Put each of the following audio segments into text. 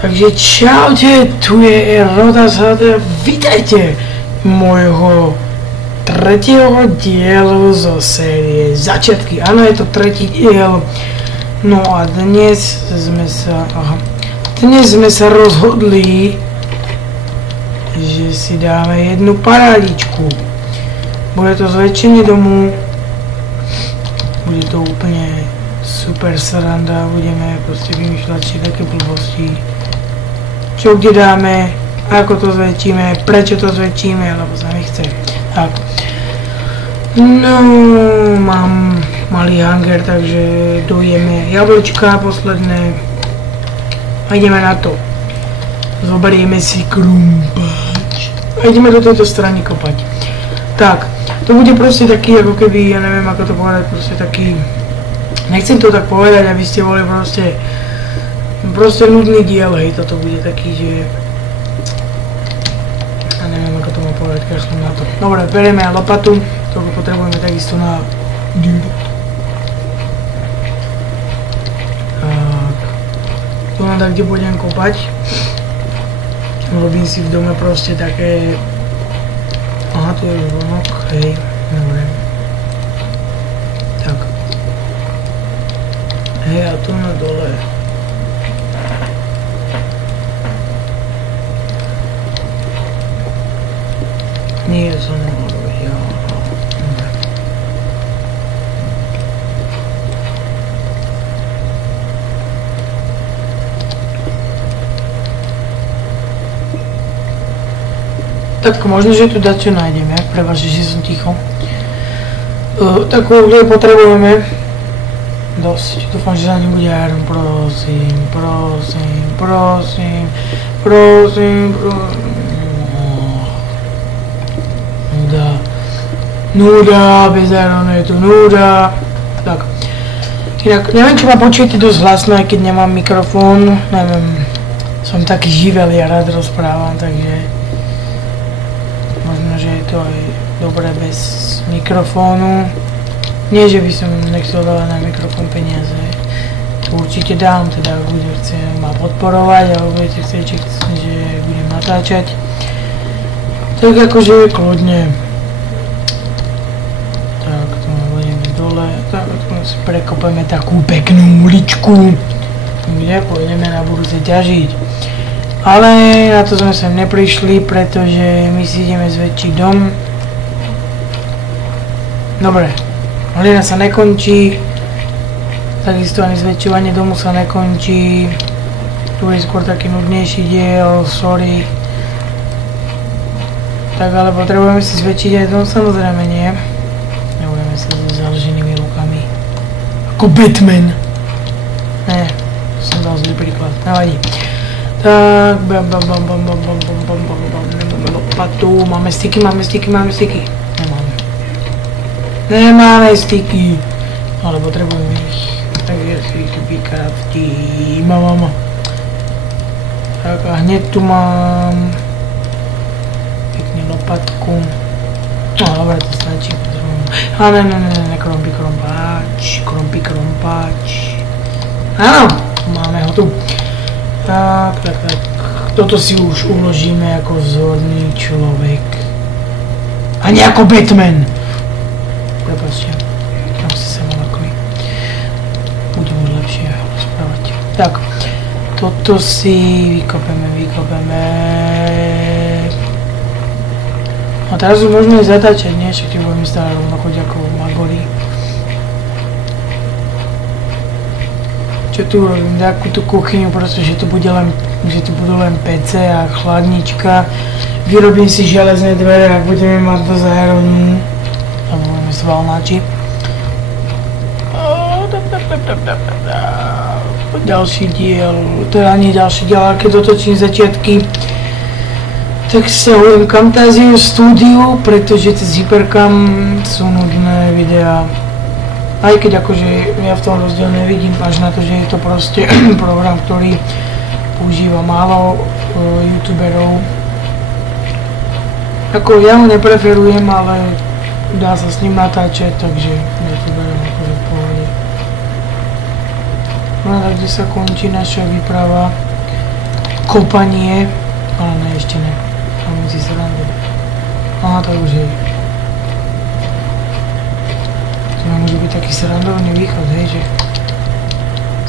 Takže čaute, tu je Rodasad, vítajte môjho tretieho dielu zo série Začiatky. Áno, je to tretí diel. No a dnes sme sa rozhodli, že si dáme jednu parádičku. Bude to zväčšenie domu, bude to úplne super sranda, budeme proste vymýšľať také blbosti. Čo kde dáme, ako to zväčšíme, prečo to zväčšíme, alebo sa nechce. Tak. No, mám malý hanger, takže dojeme jablčka posledné a ideme na to. Zoberieme si krumpáč a ideme do tejto strany kopať. Tak, to bude proste taký, ako keby, ja neviem ako to povedať, proste taký, nechcem to tak povedať, aby ste boli proste nudný diel, hej, toto bude taký, že ja neviem ako to mám povedať, kašľam na to. Dobre, berieme lopatu, ktorú potrebujeme takisto na tak, tu mám tak, kde budem kopať. Robím si v dome proste také, aha, tu je zvonok, hej, dobre. Tak. Hej, a tu na dole. Nie som mohol robiť, jo. Dobre. Tak možno, že tu dačo nájdeme, prepáčte, že som ticho. Takú uhlie potrebujeme dosť, dúfam, že sa nebude árom, prosím. Núda, bez aerónu je tu núda. Tak. Inak, neviem, či ma počujete dosť hlasno, aj keď nemám mikrofón. Neviem, som taký živel, ja rád rozprávam, takže možno, že je to aj dobré bez mikrofónu. Nie, že by som nechcel dávať na mikrofón peniaze. Určite dám, teda ak budete ma podporovať, alebo budete chcieť, že budem natáčať. Tak akože kľudne. Tak si prekopeme takú peknú uličku, kde pôjdeme na budúce ťažiť. Ale na to sme sem neprišli, pretože my si ideme zväčšiť dom. Dobre, hlina sa nekončí, takisto ani zväčšovanie domu sa nekončí. Tu je skôr taký nudnejší diel, sorry. Tak ale potrebujeme si zväčšiť aj dom, samozrejme nie. Nebudeme sa so založenými rukami. Ako Batman. Ne, to som dal zlý príklad, nevadí. Tak, lopatu, máme stiky? Nemáme. Nemáme stiky, ale potrebujeme ich, takže si ich vykraftím. Tak a hneď tu mám pekne lopatku. No dobre, to stačí. A ne, krompáč. Áno, máme ho tu. Tak. Toto si už uložíme ako vzorný človek. A nie ako Batman. Prepáčte, tam si sa malakli. Budem už lepšie rozprávať. Tak, toto si vykopeme. A teraz už môžeme zatáčať, nie? Však tie budeme stále rovnako ako Magori. Čo tu robím? Takú tú kuchyňu, pretože tu budú len PC a chladnička. Vyrobím si železné dvere, ak budeme mať dosť aerónu. A budeme svalnáči. Ďalší diel, teda nie ďalší diel, ale keď dotočím začiatky, tak stiahujem Camtasia Studio, pretože cez Hypercam sú nudné videá. Aj keď akože ja v tom rozdiel nevidím, až na to, že je to proste program, ktorý používa málo youtuberov. Ako ja ho nepreferujem, ale dá sa s ním natáčať, takže ja to beriem akože v pohode. No a kde sa končí naša výprava. kopanie, ale ne, ešte ne. A musí sa rande. Aha, to už je. To môže byť taký srandovný východ, hej, že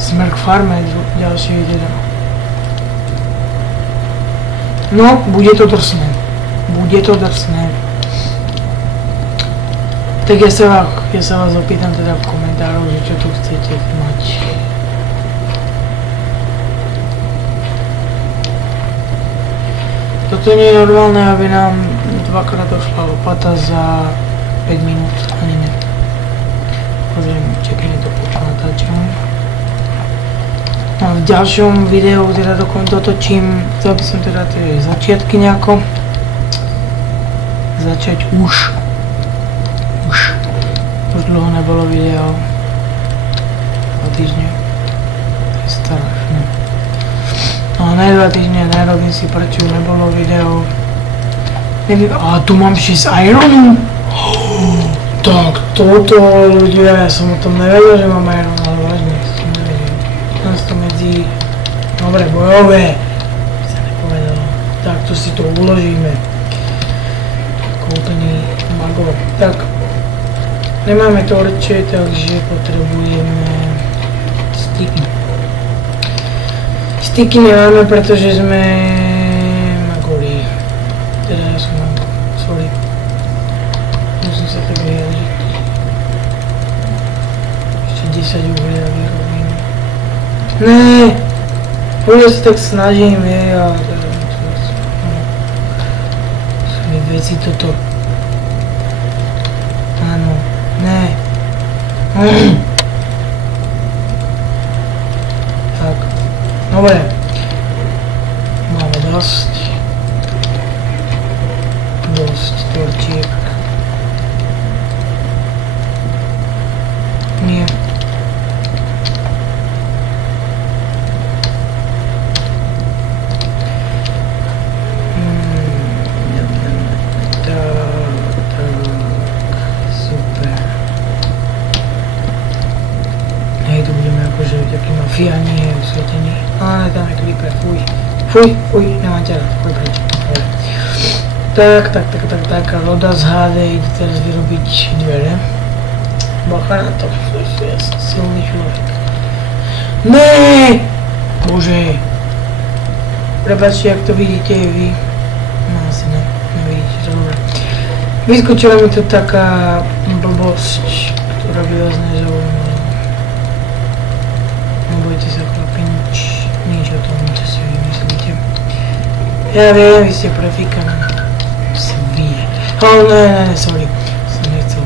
smer k farme, ďalšie ide tam. No, bude to drsné. Bude to drsné. Tak ja sa vás opýtam teda v komentároch, že čo tu chcete mať. Toto nie je normálne, aby nám dvakrát došla lopata za 5 minút, ani ne. Pozriem, čekne to natáčam. A v ďalšom videu teda dotočím, chcel by som teda tie začiatky nejako začať už dlho nebolo video, 2 týždne, to je strašné. No ne 2 týždne, nerobím si prečo nebolo video. A tu mám 6 ironu. Tak toto ľudia, ja som o tom nevedel, že mám iron, ale vážne som nevedel. Tam to medzi, dobre, bojové, sa nepovedalo. Tak to si to uložíme. Koupený mago. Tak, nemáme torče, takže potrebujeme styky. Styky nemáme, pretože sme magoli. Teda ja som mago, sorry. Musím sa tak vyjadriť. Ešte 10 uhlia vyrobím. Ne! Už sa tak snažím, ale teda sú mi veci toto. Áno. Ne. Tak. Dobre. Máme dosť torčiek. Nie. Fianie, osvietený. Ale tam je creeper, fuj, nemám ťa, fuj preč. Tak, Roda z HD ide teraz vyrobiť dvere. Bacha na to, ja som silný človek. Ne! Bože! Prepáčte, ak to vidíte vy. No asi ne, nevidíte to dobre. Vyskočila mi tu taká blbosť, ktorá by vás nezaujímala. Nebojte sa chlapi, nič o tom, čo si vymyslíte. Ja viem, vy ste prefíkaní. Svie. Oh, ne, sorry. Som nechcel.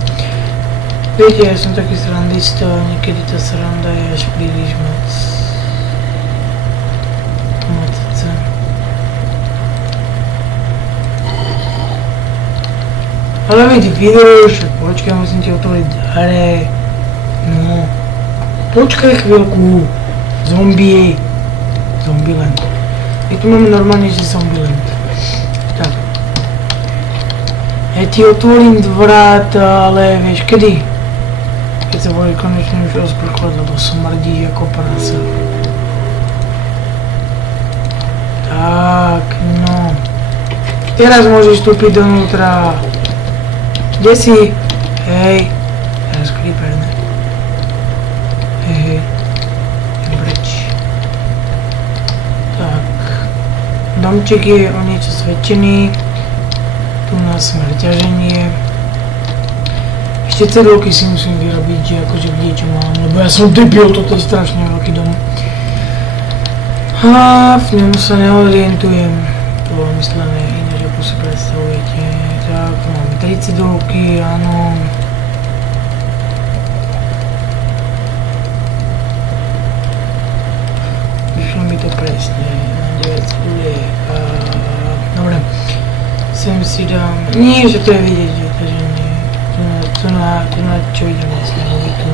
Viete, ja som taký srandista, niekedy tá sranda je až príliš moc. Mocce. Ale vidíte, video, však počkaj, musím ti otvoriť dvere. No. Počkaj chvíľku. Zombieland. My tu máme normálne, že Zombieland. Tak. Ja ti otvorím dvrat, ale vieš kedy? Keď sa bude konečne už rozprchovať, lebo smrdí ako prasa. Tak, no. Teraz môžeš vstúpiť donútra. Kde si? Hej. Teraz creeper, ne? Hej. Preč. Tak. Domček je o niečo zväčšený. Tu na smer ťaženie. Ešte cedulky si musím vyrobiť, že akože kde čo mám, lebo ja som debil, toto je strašne veľký dom. A v ňom sa neorientujem. To bolo myslené iné, ako si predstavujete. Tak, máme 3 cedulky, áno. Mi to presne, 9 ceduliek. Dobre, sem si dám, nie, že to je vidieť, že to že nie, tu na čo idem vlastne robiť tu.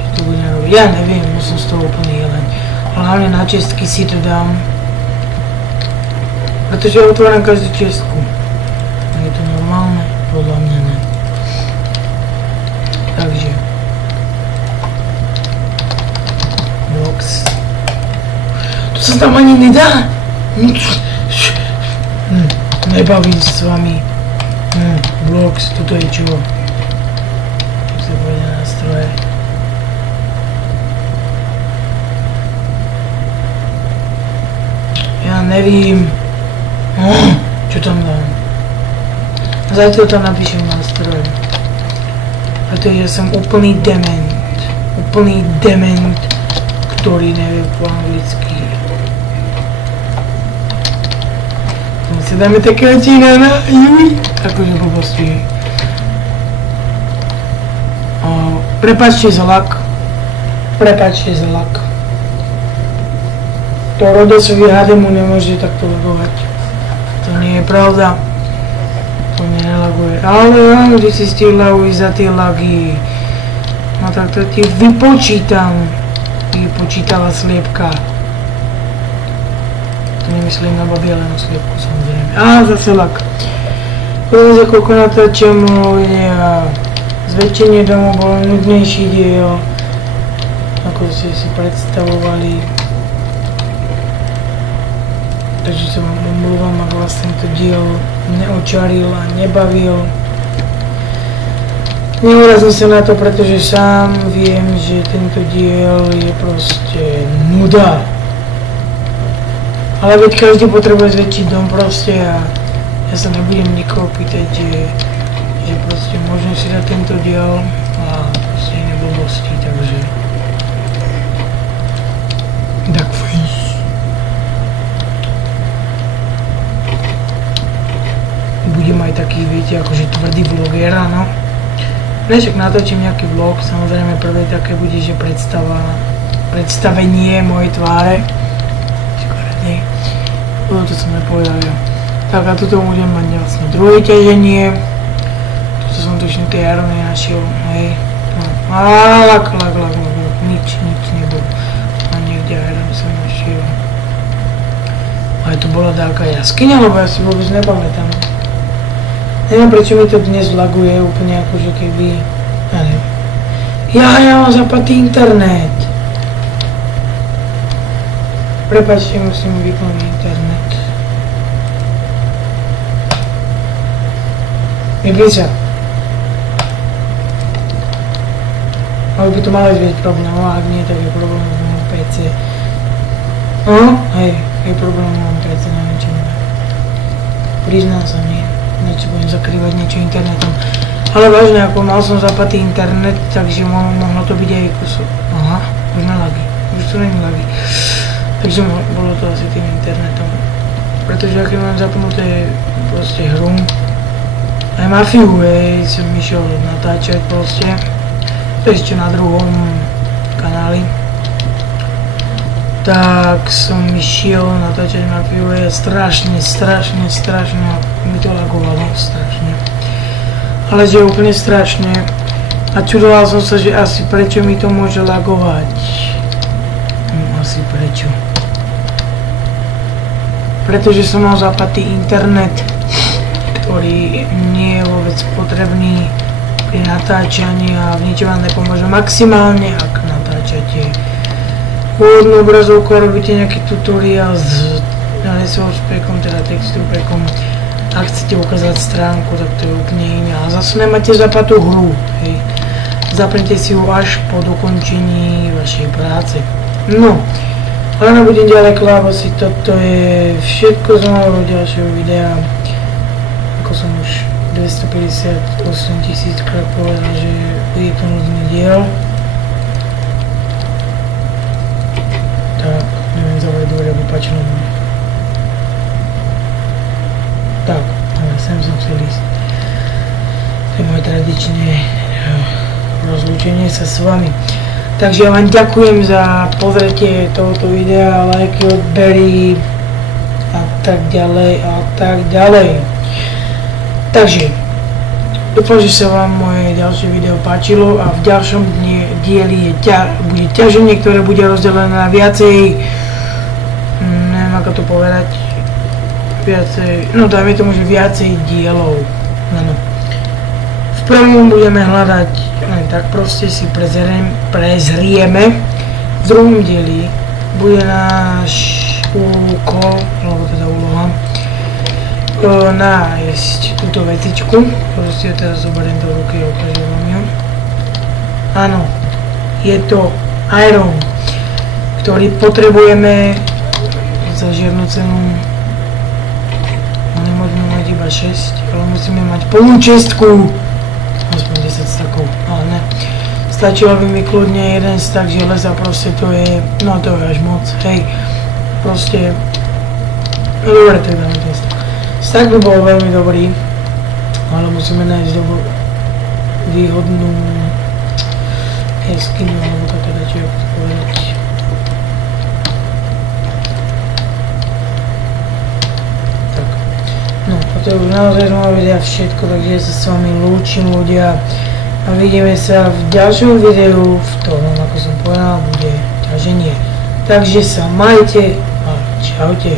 Čo to budem robiť, ja neviem, som z toho úplný jelen, ale hlavne na čestky si to dám, pretože otváram každú čestku. Je to normálne? Podľa mňa ne. sa tam ani nedá. Nebavím sa s vami. Blocks, toto je čo? Tak sa pôjde na nástroje. Ja nevím. Čo tam dám? Zatiaľ tam napíšem nástroj. Pretože som úplný dement. Úplný dement, ktorý nevie po anglicky. Si dáme také očína na juj. Akože blbosti. Prepáčte za lak. Prepáčte za lak. To Rodesovi HDmu nemôže takto lagovať. To nie je pravda. To nelaguje. Ale áno, ty si stilaguj za tie lagy. No tak to ti vypočítam. Vypočítala sliepka. To nemyslím na babielenú sliepku, samozrejme. Zase lag. Povedzme, koľko natáčam videa. Zväčšenie domu bol nudnejší diel, ako ste si predstavovali. Takže sa vám omlúvam, ak vás tento diel neočaril a nebavil. Neurazím sa na to, pretože sám viem, že tento diel je proste nuda. Ale veď každý potrebuje zväčšiť dom proste a ja sa nebudem nikoho pýtať, že proste môžem si dať tento diel a proste iné blbosti, takže duckface. Budem aj taký, viete, akože tvrdý vloger, áno. Však natáčim nejaký vlog, samozrejme prvé také bude, že predstavenie mojej tváre. To som nepovedal ja. Tak a toto budem mať vlastne druhé ťaženie. Toto som točne tej Arony našiel, hej. Lak, nič nebol. A niekde Aron som našiel. Ale to bola taká jaskyňa, lebo ja si vôbec nepamätám. Neviem, prečo mi to dnes laguje úplne akože keby... Ja neviem. Ja mám zapatý internet. Prepáčte, musím vyplniť internet. Vypni sa. Ale by to malo byť problém, ale ak nie, tak je problém s mojom PC. Hej, je problém s mojom PC, neviem čo neviem. Priznám sa, nie. Niečo budem zakrývať niečo internetom. Ale vážne, ako mal som zapatý internet, takže mohlo to byť aj kusok. Aha, už na lagy. Už to není lagy. Takže bolo to asi tým internetom. Pretože ak mám zapnuté proste hru, aj Mafiu, som išiel natáčať proste. To ešte na druhom kanáli. Tak som išiel natáčať Mafiu a strašne mi to lagovalo, strašne. Ale že úplne strašne. A čudoval som sa, že asi prečo mi to môže lagovať. Asi prečo. Pretože som mal zapatý internet, ktorý nie je vôbec potrebný pri natáčaní a v ničom vám nepomôže. Maximálne, ak natáčate úvodnú obrazovku a robíte nejaký tutoriál s source packom, teda texture packom. Ak chcete ukázať stránku, tak to je úplne iné. A zase nemáte zapatú hru, hej. Zapnite si ju až po dokončení vašej práce. No, ale nebudem ďalej klávosiť, toto je všetko z môjho ďalšieho videa. Ako som už 258 000 krát povedal, že je to nudný diel. Tak, neviem zavrieť dvore, alebo páčilo mi. Tak, ale sem som chcel ísť. To je moje tradičné rozlúčenie sa s vami. Takže ja vám ďakujem za pozretie tohoto videa, lajky, odbery a tak ďalej a tak ďalej. Takže dúfam, že sa vám moje ďalšie video páčilo a v ďalšom dieli bude ťaženie, ktoré bude rozdelené na viacej, neviem ako to povedať, viacej, no dajme tomu, že viacej dielov. No. V prvom budeme hľadať, tak proste si prezrieme. V druhom dieli bude náš úkol, alebo teda úloha, nájsť túto vecičku. Proste teraz zoberiem do ruky a ukážem vám ju. Áno, je to iron, ktorý potrebujeme za žiadnu cenu. Nemôžeme mať iba 6, ale musíme mať plnú čestku. Aspoň 10 stakov, ale ne. Stačilo by mi kľudne jeden stak železa, proste to je, no to je až moc, hej. Proste, no dobre, tak dáme ten stak. Stak by bol veľmi dobrý, ale musíme nájsť výhodnú jaskyňu, alebo tak teda či ho povedať. Tak, no a to je už naozaj z môjho videa všetko, takže ja sa s vami lúčim ľudia a vidíme sa v ďalšom videu, v tom, ako som povedal, bude ťaženie. Takže sa majte a čaute.